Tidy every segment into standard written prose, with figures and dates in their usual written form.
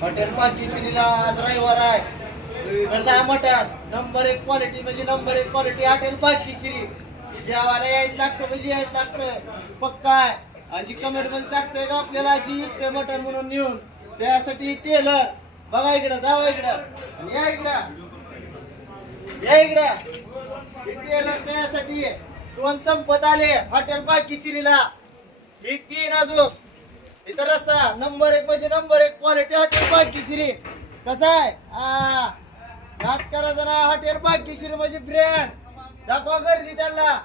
Hotel पालखीश्रीला आज रविवार आहे. कसा आहे मटण नंबर 1 क्वालिटी म्हणजे नंबर 1 क्वालिटी हॉटेल पालखीश्री. जेवायला यायच लागतं म्हणजे यायच लागतं पक्का आहे. आजी कमेंट मध्ये टाकतंय का आपल्याला जी ते मटण म्हणून नेऊन त्यासाठी टेलर बघा इकडं जावा इकडं या इकडं या इकडं टेलर त्यासाठी 2 संपत आले हॉटेल पालखीश्रीला. ही 3 अजून इथं रस्सा नंबर 1 म्हणजे नंबर 1 क्वालिटी हॉटेल पालखीश्री. कसा आहे नात करा जरा हॉटेल पालखीश्री म्हणजे ब्रँड दाखवा गर्दी त्यांना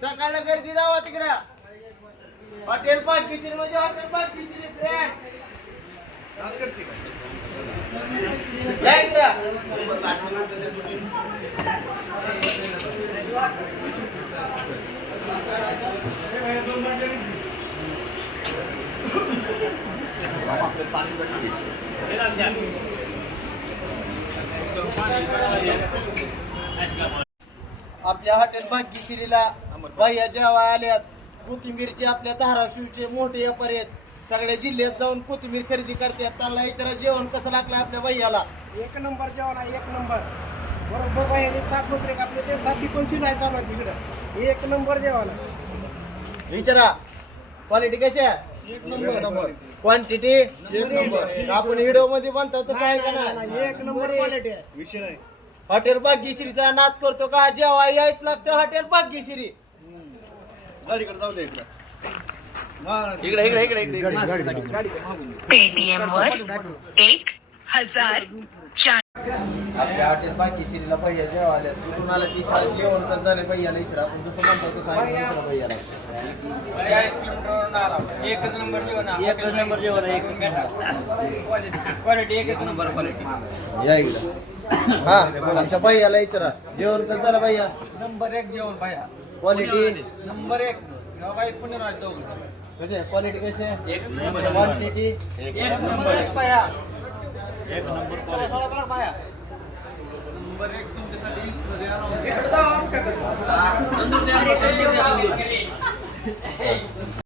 सकाळला गर्दी जावा तिकडं. हॉटेल पालखीश्री म्हणजे हॉटेल पालखीश्री ब्रँड या इकडं. आपल्या हॉटेल भाग्यश्रीला बाह्या जेवा आल्यात. कोथिंबीरचे आपल्या धाराशिवचे मोठे व्यापारी आहेत. सगळ्या जिल्ह्यात जाऊन कोथिंबीर खरेदी करतात. त्यांना विचारा जेवण कसं लागलं आपल्या बाह्याला. 1 नंबर जेवण आहे 1 नंबर बरोबर बाहेर 7 बकरे कापले ते 7 पण शिजायचं ना तिकडं 1 नंबर जेवण आहे. विचारा क्वालिटी कशी आहे 1 नंबर क्वांटिटी 1 नंबर. आपण व्हिडिओ मध्ये म्हणतो तसं आहे का नाही 1 नंबर क्वालिटी आहे विषय नाही. हॉटेल भाग्यश्रीचा नाद करतो का जेव्हा यायच लागतं हॉटेल भाग्यश्री. गाडीकडे जाऊ दे इकडे पेटीएम वर 1004. आपल्या हॉटेल भाग्यश्रीला भैया जेव्हा आल्या कुठून आलं ती जेवण कसं झालं भैयाला विचारा. आपण जसं म्हणतो तसं आहे विचारा भैयाला. 40 किलोमीटरवरून आला. एकच नंबर जेवण आहे. एकच नंबर जेवण आहे. क्वालिटी एकच नंबर क्वालिटी. या इकडं हा आमच्या भैयाला विचारा जेवण कसं झालं भैया. नंबर 1 जेवण पाहिजे. क्वालिटी नंबर 1 बाई पुणे राज दोघं कशी आहे क्वालिटी कशी आहे एक नंबर क्वांटिटी 1 नंबर पाया 1 नंबर पाया नंबर 1 तुमच्यासाठी इकडे जाऊ आमच्याकडे